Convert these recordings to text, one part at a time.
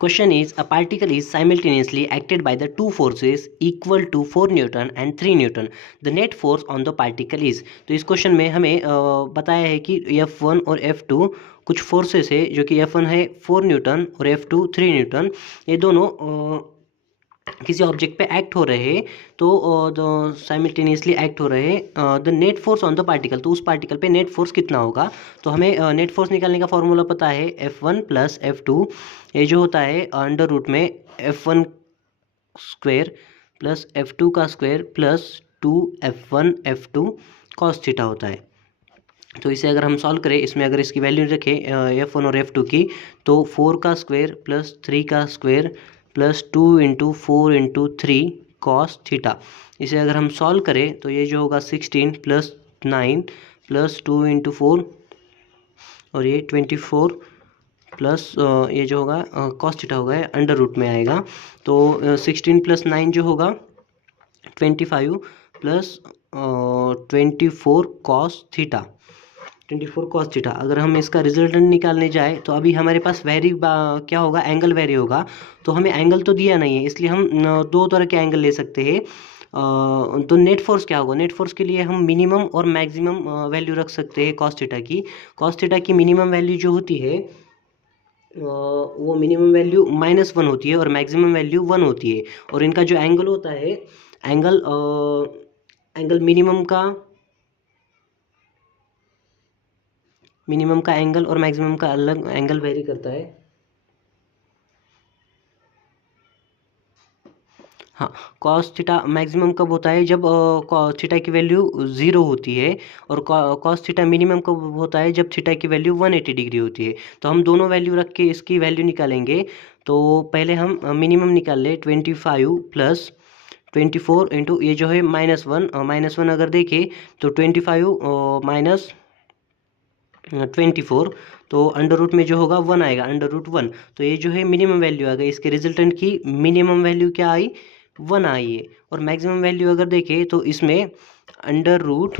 Question is, a particle is simultaneously acted by the two forces equal to 4 Newton and 3 Newton. The net force on the particle is. तो इस question में हमें बताया है कि F1 और F2 कुछ फोर्सेस है, जो कि F1 है 4 न्यूटन और F2 3 न्यूटन। ये दोनों किसी ऑब्जेक्ट पे एक्ट हो रहे हैं, तो साइमल्टेनियसली एक्ट हो रहे हैं। The net force on the particle, तो उस पार्टिकल पे नेट फोर्स कितना होगा। तो हमें नेट फोर्स निकालने का फॉर्मूला पता है, F1 प्लस F2, ये जो होता है अंडर रूट में F1 स्क्वायर प्लस F2 का square plus 2F1 F2 cos theta होता है। तो इसे अगर हम सॉल्व करें, इसमें अगर इसकी वैल्यू रखें F1 और F2 की, तो 4 का स्क्वायर प्लस 3 का square plus 2 into 4 into 3 cos theta. इसे अगर हम सॉल्व करें तो ये जो होगा 16 प्लस 9 प्लस 2 इंटू 4 और ये 24 प्लस ये जो होगा कॉस थीटा होगा, अंडर रूट में आएगा। तो 16 प्लस 9 जो होगा 25 plus 24 cos theta, 24 cos theta. अगर हम इसका रिजल्टेंट निकालने जाए तो अभी हमारे पास क्या होगा, एंगल वेरी होगा। तो हमें एंगल तो दिया नहीं है, इसलिए हम दो तरह के एंगल ले सकते हैं। तो नेट फोर्स क्या होगा, नेट फोर्स के लिए हम मिनिमम और मैक्सिमम वैल्यू रख सकते हैं कॉस थीटा की। कॉस थीटा की मिनिमम वैल्यू जो होती है वो मिनिमम वैल्यू -1 होती है और मैक्सिमम वैल्यू 1 होती है। और इनका जो एंगल होता है, एंगल मिनिमम का एंगल और मैक्सिमम का अलग एंगल वेरी करता है। हाँ, कॉस थीटा मैक्सिमम कब होता है, जब थीटा की वैल्यू 0 होती है, और कॉस थीटा मिनिमम कब होता है, जब थीटा की वैल्यू 180 डिग्री होती है। तो हम दोनों वैल्यू रख के इसकी वैल्यू निकालेंगे। तो पहले हम मिनिमम निकाल ले, 25 प्लस 24 इंटू ये जो है -1 अगर देखें तो 25 माइनस 24, तो अंडर रूट में जो होगा 1 आएगा, अंडर रूट 1। तो ये जो है मिनिमम वैल्यू आ गई, इसके रिजल्टेंट की मिनिमम वैल्यू क्या आई, 1 आई है। और मैक्सिमम वैल्यू अगर देखें तो इसमें under root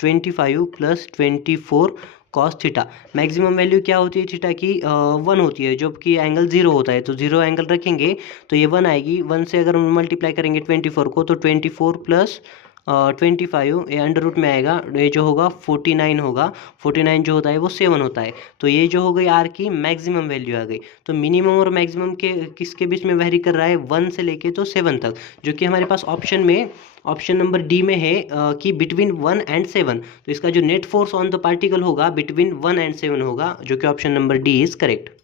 25 plus 24 cos theta. Maximum value क्या होती है थीटा की, 1 होती है, जबकि एंगल 0 होता है। तो 0 एंगल रखेंगे तो ये 1 आएगी। 1 से अगर हम मल्टीप्लाई करेंगे 24 को, तो 24 प्लस 25 ये अंडर रूट में आएगा, ये जो होगा 49 होगा। 49 जो होता है वो 7 होता है। तो ये जो हो गई आर की मैक्सिमम वैल्यू आ गई। तो मिनिमम और मैक्सिमम के किसके बीच में वेरी कर रहा है, 1 से लेके तो 7 तक, जो कि हमारे पास ऑप्शन नंबर डी में है कि बिटवीन 1 एंड 7। तो इसका जो net force on the particle होगा बिटवीन 1 एंड 7 होगा, जो कि option number D is correct.